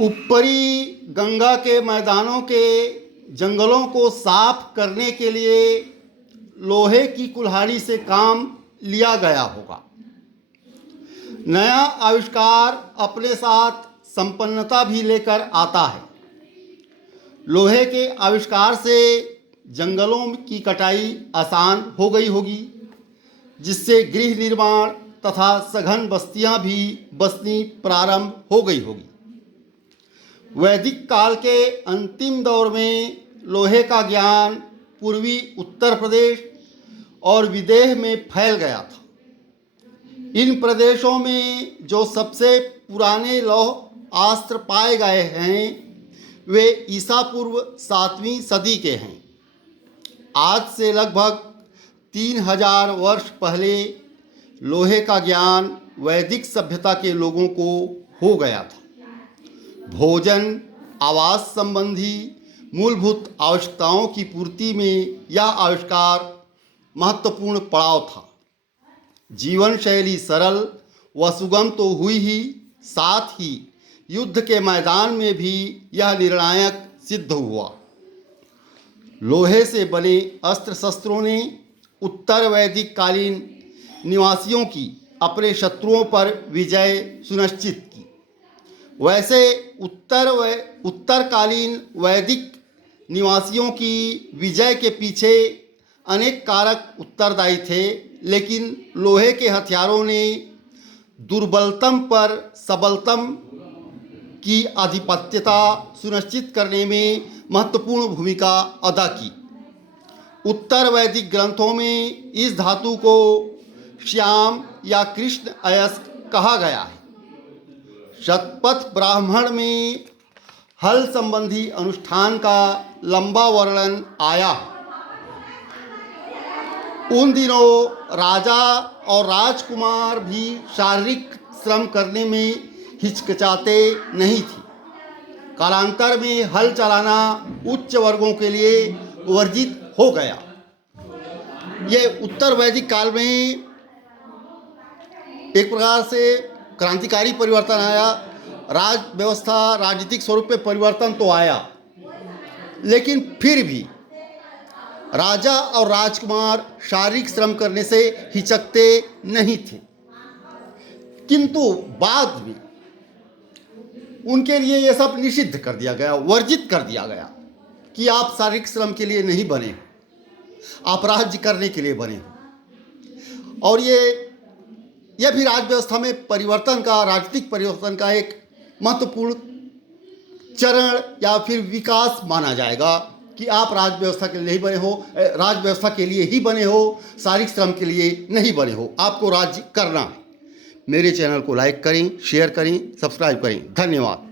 ऊपरी गंगा के मैदानों के जंगलों को साफ करने के लिए लोहे की कुल्हाड़ी से काम लिया गया होगा। नया आविष्कार अपने साथ संपन्नता भी लेकर आता है। लोहे के आविष्कार से जंगलों की कटाई आसान हो गई होगी, जिससे गृह निर्माण तथा सघन बस्तियां भी बसनी प्रारंभ हो गई होगी। वैदिक काल के अंतिम दौर में लोहे का ज्ञान पूर्वी उत्तर प्रदेश और विदेह में फैल गया था। इन प्रदेशों में जो सबसे पुराने लौह अस्त्र पाए गए हैं वे ईसा पूर्व 7वीं सदी के हैं। आज से लगभग 3000 वर्ष पहले लोहे का ज्ञान वैदिक सभ्यता के लोगों को हो गया था। भोजन, आवास संबंधी मूलभूत आवश्यकताओं की पूर्ति में यह आविष्कार महत्वपूर्ण पड़ाव था। जीवन शैली सरल व सुगम तो हुई ही, साथ ही युद्ध के मैदान में भी यह निर्णायक सिद्ध हुआ। लोहे से बने अस्त्र शस्त्रों ने उत्तर वैदिक कालीन निवासियों की अपने शत्रुओं पर विजय सुनिश्चित की। वैसे उत्तरकालीन वैदिक निवासियों की विजय के पीछे अनेक कारक उत्तरदायी थे, लेकिन लोहे के हथियारों ने दुर्बलतम पर सबलतम की आधिपत्यता सुनिश्चित करने में महत्वपूर्ण भूमिका अदा की। उत्तर वैदिक ग्रंथों में इस धातु को श्याम या कृष्ण अयस्क कहा गया है। शतपथ ब्राह्मण में हल संबंधी अनुष्ठान का लंबा वर्णन आया है। उन दिनों राजा और राजकुमार भी शारीरिक श्रम करने में हिचकिचाते नहीं थे। कालांतर में हल चलाना उच्च वर्गों के लिए वर्जित हो गया। ये उत्तर वैदिक काल में एक प्रकार से क्रांतिकारी परिवर्तन आया। राज व्यवस्था, राजनीतिक स्वरूप में परिवर्तन तो आया, लेकिन फिर भी राजा और राजकुमार शारीरिक श्रम करने से हिचकते नहीं थे। किंतु बाद में उनके लिए यह सब निषिद्ध कर दिया गया, वर्जित कर दिया गया कि आप शारीरिक श्रम के लिए नहीं बने, आप राज्य करने के लिए बने हो। और यह भी राज व्यवस्था में परिवर्तन का, राजनीतिक परिवर्तन का एक महत्वपूर्ण चरण या फिर विकास माना जाएगा कि आप राज व्यवस्था के लिए नहीं बने हो, राज व्यवस्था के लिए ही बने हो, शारीरिक श्रम के लिए नहीं बने हो, आपको राज्य करना है। मेरे चैनल को लाइक करें, शेयर करें, सब्सक्राइब करें। धन्यवाद।